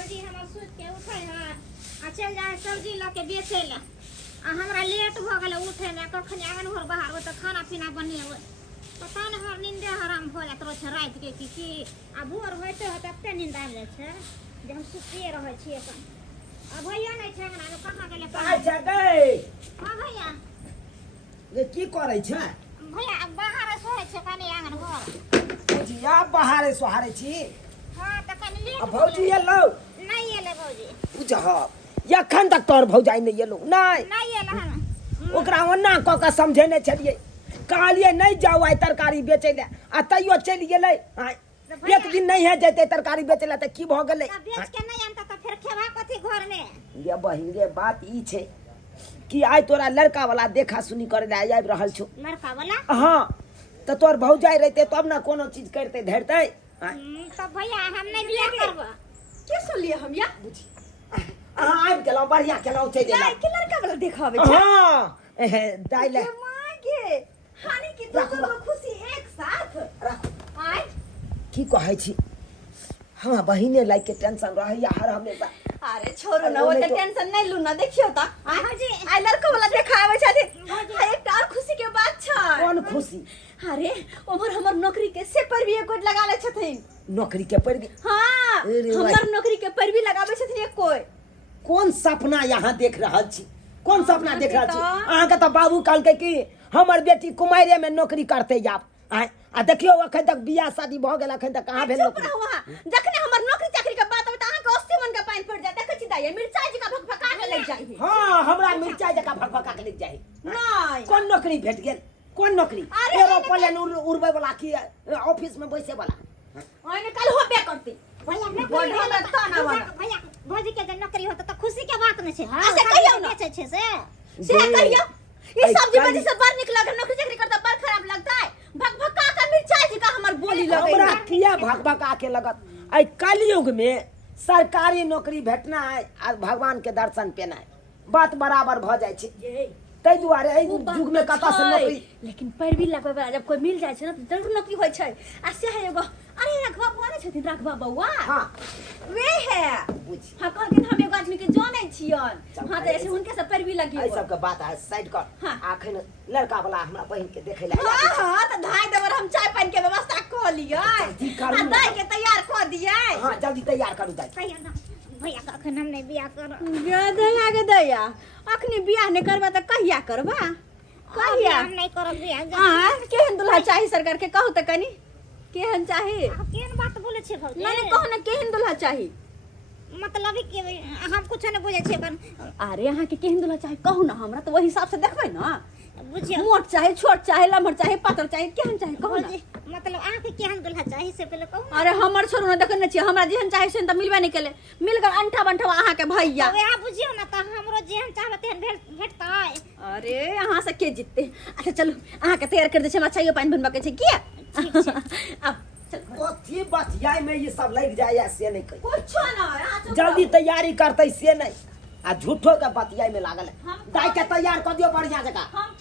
भौजी हमर सूत के उठे है आ चल जाए सब्जी ल के बेचे ला आ हमरा लेट हो गेल उठे में कखन आंगन घर बाहर तो खाना पीना बनेबे पता न हर नींदे हराम हो जात रहे रात के की आ भोर होते हो तते नींद आबि जाय छै जे हम सुतिए रहै छी अपन आ भैया नै छै अंगना में कहां गेले अच्छा गए हां भैया ये की करे छै भैया बाहर सोहे छै कनी आंगन घर जी आप बाहर सोहारे छी हां त कनी लेट अब भौजी एलो नहीं एले भौजी बुझह यखन तक तोर भौजाई नहीं एलो नहीं एले हम ओकरा ओना क के समझेने छलिए कहलिए नहीं जाओ आई तरकारी बेचे ले आ तैयो चलि गेलै एक दिन नहीं है जते तरकारी बेचे ले त की भ गेलै बेच के नहीं आनता त फिर खेबा कथी घर में ये बहिन रे बात ई छै कि आइ तोरा लड़का वाला देखा सुनी करे ले आबि रहल छौ लड़का वाला हां त तोर भौजाई रहते तब ना कोनो चीज करते धरते तो भैया हम नहीं बियाह करब के सुनलिए हम या बुझी आबि गेलौ बढ़िया केलौ छै जे के लड़का वाला देखावे छै हां दाइ ले मां के हानि की दोनों खुशी एक साथ आय की कहै छी हमरा बहिने लाइक के टेंशन रहैया हर हमेशा अरे छोरो न वो टेंशन नहीं लू ना देखियो ता आई लड़का वाला देखावे छै एक और खुशी के बात छै कौन खुशी अरे उमर हमर नौकरी के से पर भी एक लगा ले छथिन नौकरी के पर भी हां हमर नौकरी के पर भी लगावे छथिन एक कोई कौन सपना यहाँ देख रहल छी कौन सपना देख रहल छी अहाँ के त बाबू कहलकै कि हमर बेटी कुमारे में नौकरी करते जाब आ देखियो अखन तक बियाह शादी भ गेल अखन तक कहां भेल नौकरी जखने हमर नौकरी चाकरी के बात होत अहाँ के 80 मन के पानी पड़ जाय देखै छी दाई मिर्चाई जका भकभका के लग जाई हां हमरा मिर्चाई जका भकभका के लग जाई नहीं कौन नौकरी भेट गेल कौन नौकरी एरोप्लेन उड़बै वाला की ऑफिस में बैसे वाला ओने कल होबे करती भैया हमरा ताना वाला भैया भौजी के नौकरी होत त खुशी के बात नै छै ऐसे कहियो ना बेचे छै से कहियो ये सब्जी मंडी से बाहर निकला के नौकरी चाकरी करता बड़ खराब लगता है भकभका के मिर्चाई जी का हमर बोली लगे हमरा किया भकभका के लगत आई कलयुग में सरकारी नौकरी भेटना है आ भगवान के दर्शन पेना है बात बराबर भ जाय छै तै दुआरे एहि युग में कता से नौकरी लेकिन पैर भी लगबै वाला जब कोई मिल जाय छै ना त जरूर नौकरी होय छै आ से है एगो अरे रखबा बोले छथिन रखबा बौआ हां वे है बुझी हां कहलखिन हम एगो आदमी के जानै छियन हां त ऐसे हुनके से पैर भी लगी एहि सब के बात है साइड कर आखन लड़का वाला हमरा बहिन के देखे ले हां त धाय देवर हम चाय पानी के व्यवस्था क लियै आ दाई के तैयार क दियै हां जल्दी तैयार करू दाई भैया का अखन हम नहीं बियाह करब गदया गदया अखनी बियाह नहीं करबा त कहिया करबा कहिया हम नहीं करब बियाह हां केहन दुल्हा चाही सरकार के कहू त कनी केहन चाही केहन बात बोले छे भौजी नहीं कहू न केहन दुल्हा चाही मतलब कि हम कुछ नहीं बुझे छे अपन अरे यहाँ के केहन दुल्हा चाही कहू ना हमरा तो वही हिसाब से देखबै ना बुझियो मोट चाहे छोट चाहे लम्हर चाहे पातर चाहे केहन चाहे कहू ना मतलब आंख केहन दुल्हा चाही से पहले कहू अरे हमर छोरू ना देखै न छी हमरा जेहन चाहे से त मिलबे नहीं केले मिल गल अंठा बंठा अहाँ के भैया वे बुझियो ना त हमरो जेहन चाहबे तेहन भेटतै अरे अहाँ से के जीतते अच्छा चलू अहाँ के तैयार कर दे छै हमरा चाइयो पानी बनबा के छै किया ठीक छै अब कथी बतियाई में ये सब लग जाए से नहीं कही कुछ ना जल्दी तैयारी करते से नहीं आ झूठो के बतियाई में लागल है दाई के तैयार कर दियो बढ़िया जगह हम